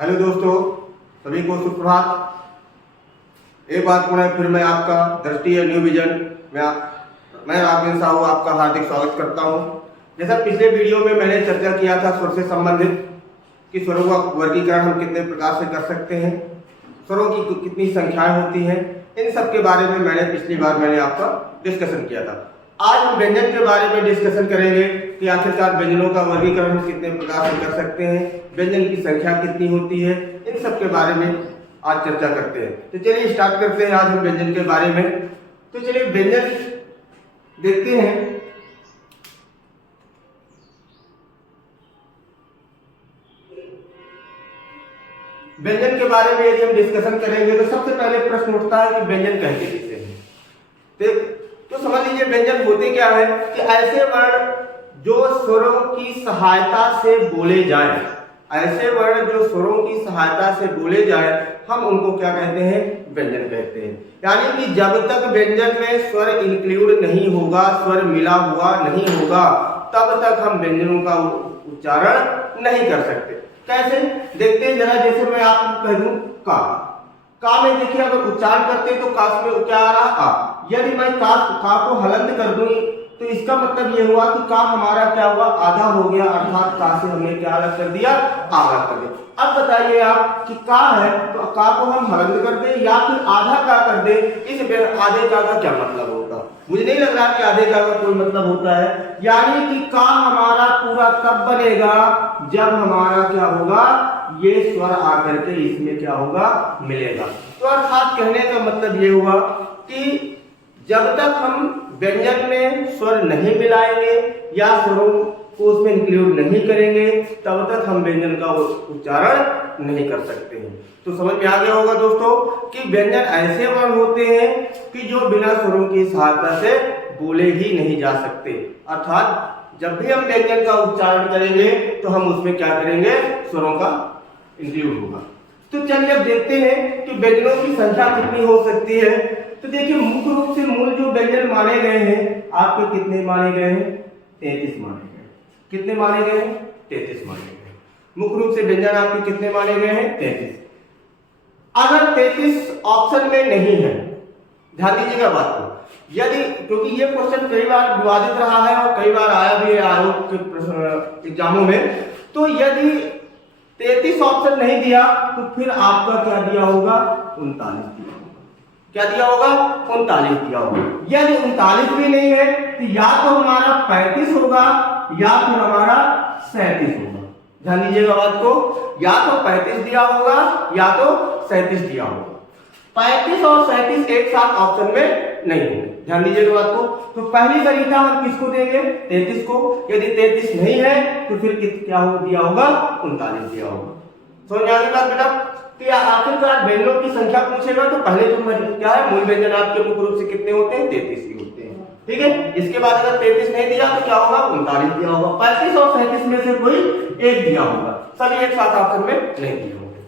Hello दोस्तों, सभी को सुप्रभात। एक बार पुनः फिर मैं आपका दृष्टि है न्यू विजन मैं राघवेंद्र साहू आपका हार्दिक स्वागत करता हूं। जैसा पिछले वीडियो में मैंने चर्चा किया था स्वर से संबंधित कि स्वरों का वर्गीकरण हम कितने प्रकार से कर सकते हैं, स्वरों की कितनी संख्याएं होती हैं, इन सब के बारे में पिछली बार मैंने आपका डिस्कशन किया था। आज हम व्यंजन के बारे में डिस्कशन करेंगे कि आखिरकार व्यंजनों का वर्गीकरण हम कितने प्रकार से कर सकते हैं, व्यंजन की संख्या कितनी होती है, इन सब के बारे में आज चर्चा करते हैं। तो चलिए स्टार्ट करते हैं आज हम व्यंजन के बारे में। तो चलिए व्यंजन देखते हैं। व्यंजन के बारे में यदि हम डिस्कशन करेंगे तो सबसे पहले प्रश्न उठता है कि व्यंजन कहते किसे हैं। तो समझ लीजिए व्यंजन होते क्या है कि ऐसे वर्ण जो स्वरों की सहायता से बोले जाएं, ऐसे वर्ण जो स्वरों की सहायता से बोले जाएं, हम उनको क्या कहते हैं? व्यंजन कहते हैं। यानी कि जब तक व्यंजन में स्वर इंक्लूड नहीं होगा, स्वर मिला हुआ नहीं होगा, तब तक हम व्यंजनों का उच्चारण नहीं कर सकते। कैसे देखते हैं जरा। जैसे मैं आपको कह दूं का में देखिए, अगर उच्चारण करते हैं तो का में क्या आ रहा? आ। यदि मैं का को हलंत कर दूं तो इसका मतलब ये हुआ कि का हमारा क्या हुआ? आधा हो गया, अर्थात का से हमने क्या अलग कर दिया? आ अलग कर दिया। अब बताइए आप कि का है तो का को हम हलंत कर दें या फिर आधा का कर दें, इस आधे का क्या मतलब होगा? मुझे नहीं लग रहा कि आधे का कोई मतलब होता है। यानी कि का हमारा पूरा तब बनेगा जब हमारा क्या होगा? ये स्वर आकर के इसमें क्या होगा? मिलेगा। तो अर्थात कहने का मतलब ये हुआ कि जब तक हम व्यंजन में स्वर नहीं मिलाएंगे या स्वरों को उसमें इंक्लूड नहीं करेंगे, तब तक हम व्यंजन का उच्चारण नहीं कर सकते हैं। तो समझ में आ गया होगा दोस्तों कि व्यंजन ऐसे वर्ण होते हैं कि जो बिना स्वरों की सहायता से बोले ही नहीं जा सकते। अर्थात जब भी हम व्यंजन का उच्चारण करेंगे तो हम उसमें क्या करेंगे? स्वरों का इंक्लूड होगा। तो चलिए अब देखते हैं कि व्यंजनों की संख्या कितनी हो सकती है। तो देखिए मुख्य रूप से मूल जो व्यंजन माने गए हैं आपके कितने माने गए हैं? 33 माने गए। कितने माने गए हैं? 33 माने गए। मुख्य रूप से व्यंजन आपके कितने माने गए हैं? 33। अगर 33 ऑप्शन में नहीं है, ध्यान दीजिएगा बात को, यदि क्योंकि ये क्वेश्चन कई बार विवादित रहा है और कई बार आया भी है आयोग के एग्जामों में। तो यदि 33 ऑप्शन नहीं दिया तो फिर आपका क्या दिया होगा? 39 दिया होगा। क्या दिया होगा? 39 दिया होगा। यदि 39 भी नहीं है तो या तो हमारा 35 होगा या फिर हमारा 37 होगा। ध्यान दीजिएगा बात को, या तो 35 दिया होगा या तो 37 दिया होगा। 35 और 37 एक साथ ऑप्शन में नहीं होंगे। ध्यान दीजिएगा बात को। तो पहली तरीका हम किसको देंगे? 33 को। यदि 33 नहीं है तो फिर क्या हो दिया होगा? 39 दिया होगा। समझ में आ गई बात बेटा? तो आखिरकार व्यंजनों की संख्या पूछेगा तो पहले तो क्या है? मूल व्यंजन आपके मुख्य रूप से कितने होते हैं? 33 ही होते हैं। ठीक है। इसके बाद अगर 33 नहीं दिया तो क्या होगा? 39 दिया होगा। 35 और 37 में से कोई एक दिया होगा, सभी एक साथ ऑप्शन में नहीं दिए होंगे।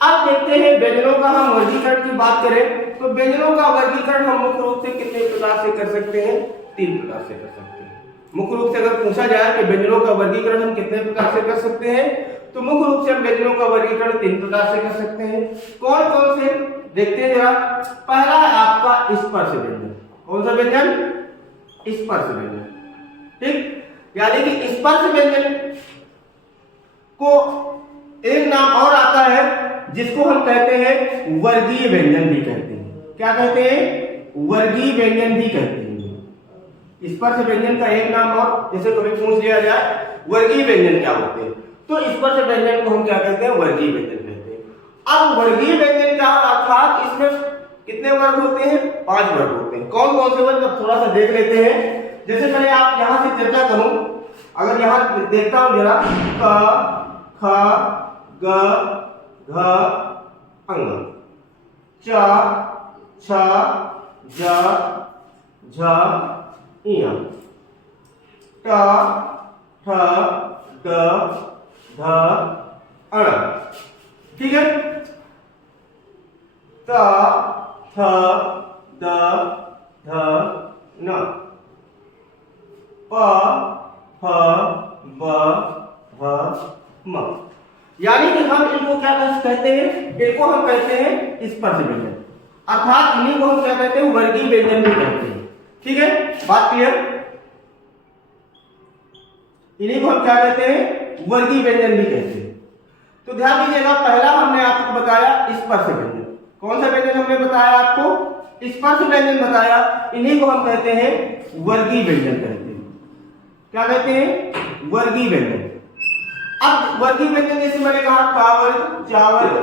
अब देखते हैं व्यंजनों का हम वर्गीकरण की बात करें तो व्यंजनों का वर्गीकरण हम मुख्य रूप से कितने प्रकार से कर सकते हैं? 3 प्रकार से कर सकते हैं। मुख्य रूप से अगर पूछा जाए कि व्यंजनों का वर्गीकरण हम कितने प्रकार से कर सकते हैं, तो मुख्य रूप से हम व्यंजनों का वर्गीकरण 3 प्रकार से कर सकते हैं। कौन कौन से देखते हैं जरा। पहला है आपका स्पर्श व्यंजन। कौन सा व्यंजन? स्पर्श व्यंजन। ठीक। यानी कि स्पर्श व्यंजन को एक नाम और आता है जिसको हम कहते हैं वर्गीय व्यंजन भी कहते हैं। क्या कहते हैं? वर्गीय व्यंजन भी कहते हैं। स्पर्श व्यंजन का एक नाम और, जैसे कभी पूछ लिया जाए वर्गीय व्यंजन क्या होते हैं, तो स्पर्श व्यंजन को हम क्या कहते हैं? वर्गीय व्यंजन कहते हैं। अब वर्गीय व्यंजन क्या अर्थात इसमें कितने वर्ग होते हैं? 5 वर्ग होते हैं। कौन कौन से वर्ग? थोड़ा सा देख लेते हैं। जैसे मैंने आप यहां से चर्चा करूं, अगर यहां देखता हूं जरा, क ख ग घ अंग, च छ ज झ ञ, ट ठ ड ध अण। ठीक है। त थ द ध न, प फ ब भ म। यानी कि हम इनको क्या कहते हैं, इनको हम कहते हैं स्पर्श व्यंजन, अर्थात इन्हीं को हम क्या कहते हैं, वर्गीय व्यंजन भी कहते हैं। ठीक है, बात क्लियर। इन्हीं को हम क्या कहते हैं, वर्गीय व्यंजन भी कहते हैं। तो ध्यान दीजिएगा, पहला हमने आपको बताया स्पर्श व्यंजन। कौन सा व्यंजन हमने बताया आपको, स्पर्श व्यंजन बताया। इन्हीं को हम कहते हैं वर्गीय व्यंजन कहते हैं। क्या कहते हैं, वर्गीय व्यंजन। अब वर्गीय व्यंजन जैसे मैंने कहा का वर्ग, चा वर्ग,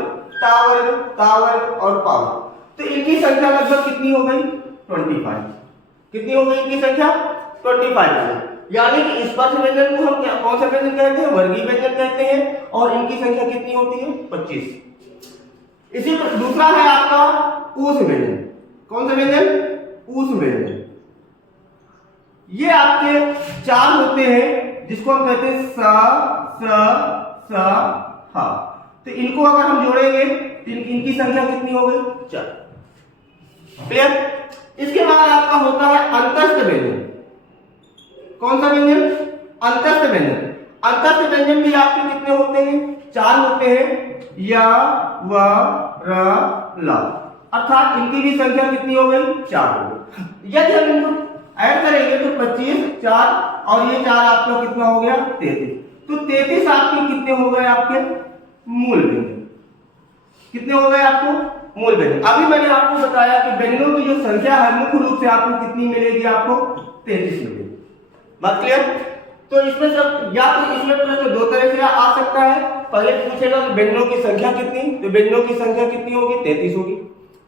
टा वर्ग, ता वर्ग और पा वर्ग, तो इनकी संख्या लगभग कितनी हो गई, 25। कितनी हो गई इनकी संख्या, 25। यानी कि स्पर्श व्यंजन को हम क्या, कौन सा व्यंजन कहते हैं, वर्गीय व्यंजन कहते हैं, और इनकी संख्या कितनी होती है, 25। इसी पर दूसरा है आपका ऊष्म व्यंजन। कौन सा व्यंजन, ऊष्म व्यंजन। ये आपके चार होते हैं, जिसको हम कहते हैं स, स, हा। तो इनको अगर हम जोड़ेंगे तो इनकी संख्या कितनी हो गई, 4। क्लियर। इसके बाद आपका होता है अंतस्थ व्यंजन। कौन सा व्यंजन, अंतस्थ व्यंजन। अंतस्थ व्यंजन भी आपके कितने होते हैं, 4 होते हैं, या, व, र, ला, अर्थात इनकी भी संख्या कितनी हो गई, 4 हो गई। यदि हम इनको ऐड करेंगे तो 25, 4 और ये 4 आपका कितना हो गया, 33। तो 33 आपके कितने हो गए, आपके मूल व्यंजन। कितने हो गए आपको, मूल व्यंजन। अभी मैंने आपको बताया कि व्यंजनों की जो संख्या है मुख्य रूप से आपको कितनी मिलेगी, आपको 33 मिलेगी। बात क्लियर। तो इसमें सब, या तो इसमें प्रश्न दो तरह से आ सकता है। पहले पूछेगा कि व्यंजनों की संख्या कितनी, तो व्यंजनों की संख्या कितनी होगी, 33 होगी।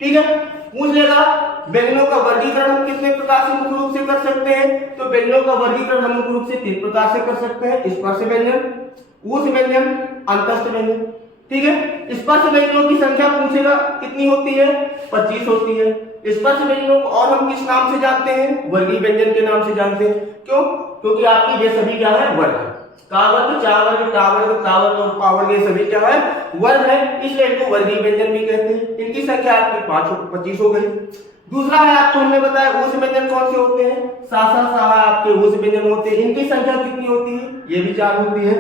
ठीक है। पूछ लेगा व्यंजनों का वर्गीकरण हम कितने प्रकार से मुख्य रूप से कर सकते हैं, तो व्यंजनों का वर्गीकरण हम मुख्य रूप से 3 प्रकार से कर सकते हैं, स्पर्श व्यंजन, ऊष्म व्यंजन, अंतस्थ व्यंजन। ठीक है। स्पर्श व्यंजनों की संख्या पूछेगा कितनी होती है, 25 होती है। स्पर्श व्यंजनों को और हम किस नाम से जानते हैं, वर्गीय व्यंजन के नाम से जानते हैं। क्यों, क्योंकि आपकी ये सभी क्या है, वर्ग है। का वर्ग, चा वर्ग, टा वर्ग, ता वर्ग और पा वर्ग, ये सभी क्या है, वर्ग है, इसलिए इनको वर्गीय व्यंजन भी कहते हैं। इनकी संख्या आपकी 25 हो गई। दूसरा है आपको हमने बताया ऊष्म व्यंजन कौन से होते हैं, सा, साहा आपके ऊष्म व्यंजन होते हैं। इनकी संख्या कितनी होती है, ये भी 4 होती है।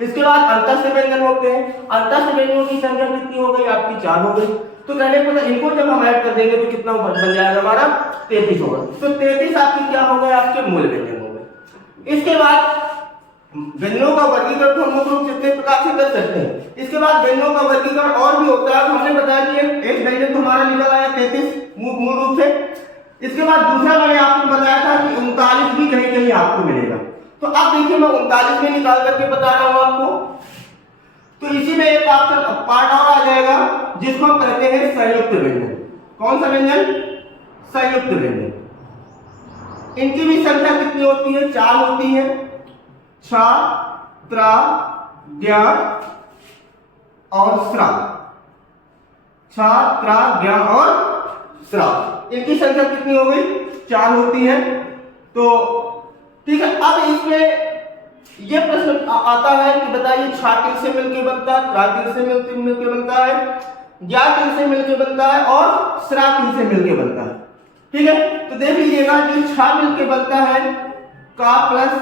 इसके बाद अंतस्थ व्यंजन होते हैं। अंतस्थ व्यंजनों की संख्या कितनी हो गई, आपकी 4 हो गई। तो कहने को इनको जब हम ऐड कर देंगे तो कितना बन जाएगा हमारा, 33 होगा। तो 33 आपकी क्या हो गए, आपके मूल व्यंजन हो गए। इसके बाद व्यंजनों का वर्गीकरण हम मुख्य रूप से कितने प्रकार से कर सकते हैं। इसके बाद व्यंजनों का वर्गीकरण और भी होता है। हमने बताया कि एक व्यंजन तो हमारा निकल आया 33 मूल रूप से। इसके बाद दूसरा मैंने आपको बताया था कि 39 भी कहीं कहीं आपको मिलेगा। तो अब देखिए मैं 39 में निकाल करके बता रहा हूं आपको। तो इसी में एक ऑप्शन पार्ट और आ जाएगा जिसको हम कहते हैं संयुक्त व्यंजन। कौन सा व्यंजन, संयुक्त व्यंजन। इनकी भी संख्या कितनी होती है, 4 होती है। छ, त्र, ज्ञ और स्रा। छ, त्र, ज्ञ और स्रा, इनकी संख्या कितनी हो गई, 4 होती है। तो ठीक है। अब इसमें ये प्रश्न आता है कि बताइए छा किन से मिलकर बनता है, त्रा किन से मिलकर बनता है, ज्ञ किन से मिलकर बनता है और स्रा किन से मिलकर बनता है। ठीक है। तो देख लीजिएगा कि छा मिलकर बनता है का प्लस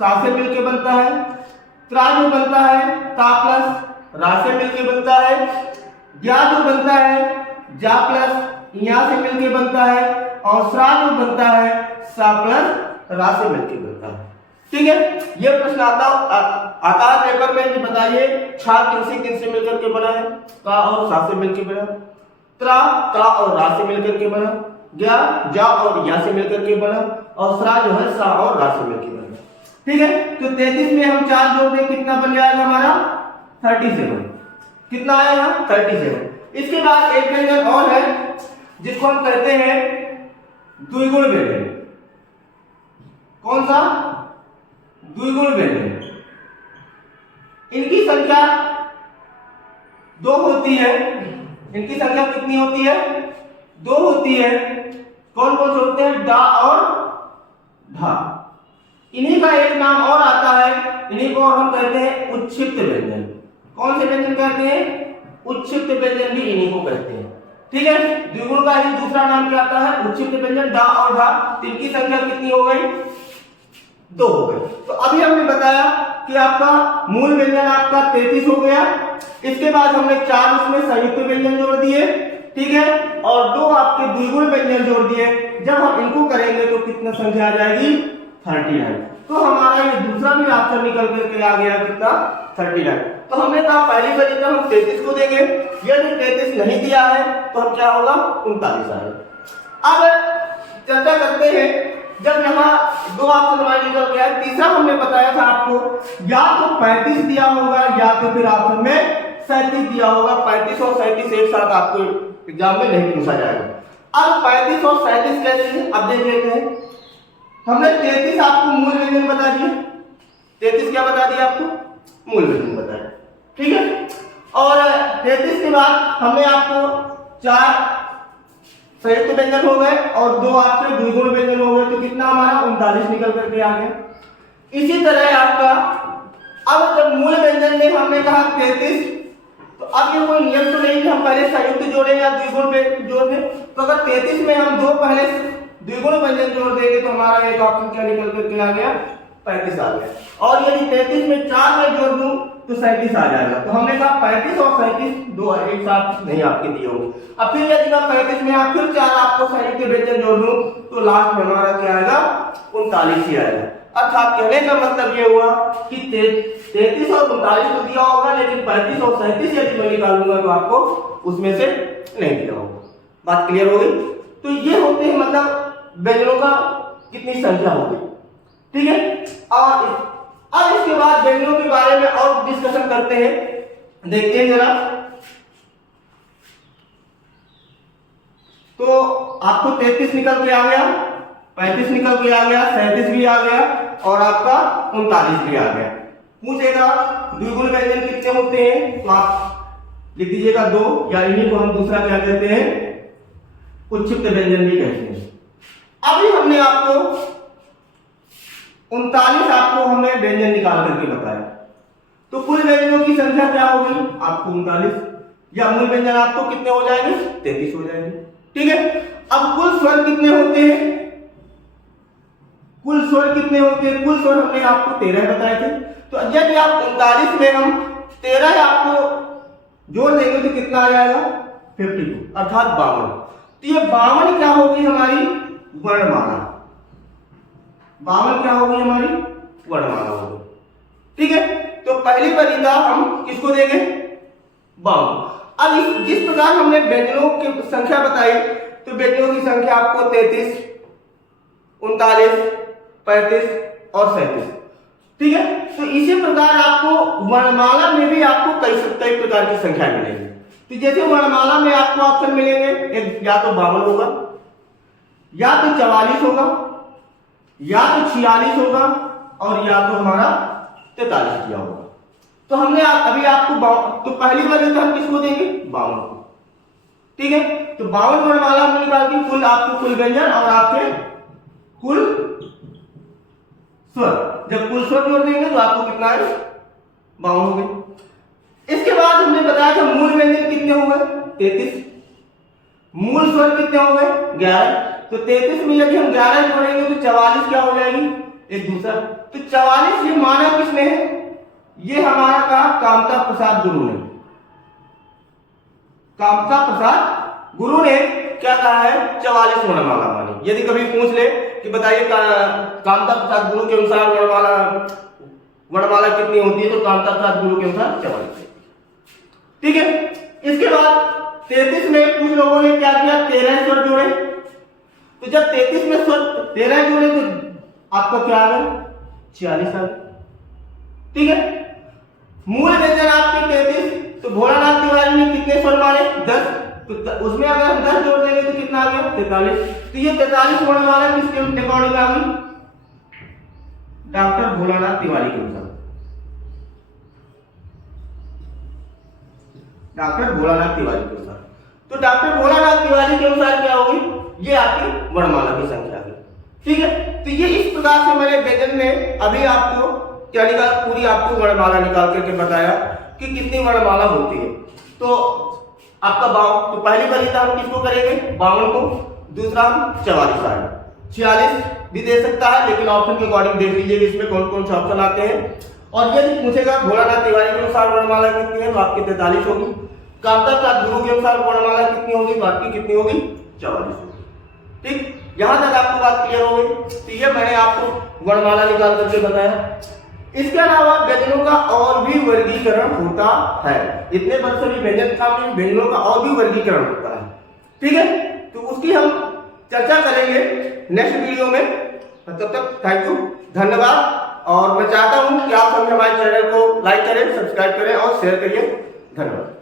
सा से मिलकर बनता है। त्रा जो बनता है ता प्लस रा से मिलकर बनता है। ज्ञ जो बनता है जा प्लस या से मिलकर बनता है। और स्रा जो बनता है सा प्लस रा से मिलकर बनता है। ठीक है। यह प्रश्न आता है पेपर में। बताइए छा किन से मिलकर के बना है, का और सा से मिलकर बना, त्रा ता और रा से मिलकर के बना, ज्ञ जा और या से मिलकर के बना, और स्रा जो है सा और रा से मिलकर बना। ठीक है। तो 33 में हम 4 जोड़ दें, कितना बन जाएगा हमारा, 37। कितना आया, 37। इसके बाद एक व्यंजन और है जिसको हम कहते हैं द्विगुण व्यंजन। कौन सा, द्विगुण व्यंजन। इनकी संख्या 2 होती है। इनकी संख्या कितनी होती है, 2 होती है। कौन कौन से होते हैं, डा और ढा। इन्हीं का एक नाम और आता है, इन्हीं को हम कहते हैं उच्छिष्ट व्यंजन। कौन से व्यंजन कहते हैं, उच्छिष्ट व्यंजन भी इन्हीं को कहते हैं। ठीक है। द्विगुण का ही दूसरा नाम क्या आता है, उच्छिष्ट व्यंजन, डा और ढा। इनकी संख्या कितनी हो गई, 2 हो गई। तो अभी हमने बताया कि आपका मूल व्यंजन आपका 33 हो गया। इसके बाद हमने 4 उसमें संयुक्त व्यंजन जोड़ दिए, ठीक है, और 2 आपके द्विगुण व्यंजन जोड़ दिए। जब हम इनको करेंगे तो कितना संख्या आ जाएगी 39। तो हमारा ये दूसरा भी ऑप्शन निकल करके आ गया कितना 39। तो हमने कहा पहली वरीयता हम 33 को देंगे, यदि 33 नहीं दिया है तो हम क्या होगा 39 आएगा। अब चर्चा करते हैं, जब यहाँ 2 ऑप्शन हमारे निकल गया, तीसरा हमने बताया था आपको या तो 35 दिया होगा या तो फिर ऑप्शन में 37 दिया होगा। 35 और 37 एक साथ आपको एग्जाम में नहीं पूछा जाएगा। अब 35 और 37 कैसे है अब देख लेते हैं। हमने 33 आपको मूल व्यंजन बता दिया, 33 क्या बता दिया आपको मूल व्यंजन बताया, ठीक है। और 33 के बाद हमने आपको 4 संयुक्त व्यंजन हो गए और 2 आपके द्विगुण व्यंजन हो गए, तो कितना हमारा 39 निकल करके आ गया। इसी तरह आपका अब जब मूल व्यंजन में हमने कहा 33, तो अब ये कोई नियम तो नहीं कि हम पहले संयुक्त जोड़े या द्विगुण जोड़ दें। तो अगर 33 में हम 2 पहले द्विगुण व्यंजन जोड़ देंगे तो हमारा एक ऑप्शन क्या निकल करके आ गया 35 आ गया। और यदि 33 में 4 में जोड़ दूं तो 37 आ जाएगा। तो हमने कहा 35 और 37 दो एक साथ नहीं आपके दिए होंगे। अब फिर यदि मैं 35 में आप फिर 4 आपको संयुक्त व्यंजन जोड़ दूं तो लास्ट में हमारा क्या आएगा 39 ही आएगा। अर्थात कहने का मतलब ये हुआ कि 33 और 39 तो दिया होगा, लेकिन 35 और 37 यदि मैं निकालूंगा तो आपको उसमें से नहीं दिया होगा। बात क्लियर हो गई। तो ये होते हैं मतलब व्यंजनों का कितनी संख्या होगी, ठीक है। और अब इसके बाद व्यंजनों के बारे में और डिस्कशन करते हैं, देखते हैं जरा। तो आपको 33 निकल के आ गया, 35 निकल के आ गया, 37 भी आ गया और आपका 39 भी आ गया। पूछेगा द्विगुण व्यंजन कितने होते हैं, तो आप लिख दीजिएगा 2, या इन्हीं को हम दूसरा क्या कहते हैं उच्छिष्ट व्यंजन भी कहते हैं। अभी हमने आपको 39 आपको हमने व्यंजन निकाल करके बताया, तो कुल व्यंजनों की संख्या क्या हो गई आपको 39, या मूल व्यंजन आपको कितने हो जाएंगे 33 हो जाएंगे, ठीक है। अब कुल स्वर कितने होते हैं, कुल स्वर कितने होते हैं, कुल स्वर हमने आपको 13 बताए थे। तो यदि आप 39 में हम 13 आपको जोड़ देंगे तो कितना आ जाएगा 52 अर्थात 52। तो ये 52 क्या होगी हमारी वर्णमाला, 52 क्या होगी हमारी वर्णमाला होगी, ठीक है। तो पहली वरीयता हम किसको देंगे 52। अब जिस प्रकार हमने व्यंजनों की संख्या बताई, तो व्यंजनों की संख्या आपको 33, 39, 35 और 37, ठीक है। तो इसी प्रकार आपको वर्णमाला में भी आपको कई प्रकार की संख्या मिलेगी। तो जैसे वर्णमाला में आपको ऑप्शन मिलेंगे, एक या तो 52 होगा, या तो 44 होगा, या तो 46 होगा, और या तो हमारा 43 दिया होगा। तो हमने अभी आपको तो पहली वरीयता हम किसको देंगे 52 को, ठीक है। तो 52 वर्णमाला हमने निकाल दी, कुल आपको कुल व्यंजन और आपके कुल स्वर, जब कुल स्वर जोड़ देंगे तो आपको कितना है 52 हो गए। इसके बाद हमने बताया था मूल व्यंजन कितने हो गए 33, मूल स्वर कितने हो गए 11। तो 33 में यदि हम 11 जोड़ेंगे तो 44 क्या हो जाएगी एक दूसरा। तो 44 ये माना किसने है, ये हमारा कहा कामता प्रसाद गुरु ने, कामता प्रसाद गुरु ने क्या कहा है 44 वर्णमाला मानी। यदि कभी पूछ ले कि बताइए कामता प्रसाद गुरु के अनुसार वर्णमाला कितनी होती है, तो कामता प्रसाद गुरु के अनुसार 44, ठीक है। इसके बाद 33 में कुछ लोगों ने क्या किया 13 स्वर जोड़े। तो जब 33 में स्वर 13 जोड़े तो आपका क्या आ गया 46 आ गया, ठीक है। मूल व्यंजन आपके 33, तो भोलानाथ तिवारी ने कितने स्वर माने 10, तो उसमें अगर हम 10 जोड़ देंगे तो कितना आ गया 43। तो ये 43 वर्णमाला किसके अकॉर्डिंग आ गई डॉक्टर भोलानाथ तिवारी के अनुसार, डॉक्टर भोलानाथ तिवारी के अनुसार। तो डॉक्टर भोलानाथ तिवारी के अनुसार क्या होगी, ये आपकी वर्णमाला की संख्या है, ठीक है। तो ये इस प्रकार से मैंने व्यंजन में अभी आपको क्या निकाल पूरी आपको वर्णमाला निकाल करके बताया कि कितनी वर्णमाला होती है। तो आपका 52, तो पहली वरीयता हम किसको करेंगे 52 को, दूसरा हम 44 आएगा, 46 भी दे सकता है, लेकिन ऑप्शन के अकॉर्डिंग देख लीजिए इसमें कौन कौन से ऑप्शन आते हैं। और यदि पूछेगा भोलानाथ तिवारी के अनुसार वर्णमाला कितनी है तो आपकी 43 होगी। कामता का गुरु के अनुसार वर्णमाला कितनी होगी तो आपकी कितनी होगी 44 होगी। ठीक, यहां तक आपको बात क्लियर हो गई। तो ये मैंने आपको वर्णमाला निकाल करके बताया। इसके अलावा व्यंजनों का और भी वर्गीकरण होता है। इतने वर्षों में व्यंजन था, व्यंजनों का और भी वर्गीकरण होता है। ठीक है, तो उसकी हम चर्चा करेंगे नेक्स्ट वीडियो में। तब तक थैंक यू, धन्यवाद। और मैं चाहता हूं कि आप सभी हमारे चैनल को लाइक करें, सब्सक्राइब करें और शेयर करिए। धन्यवाद।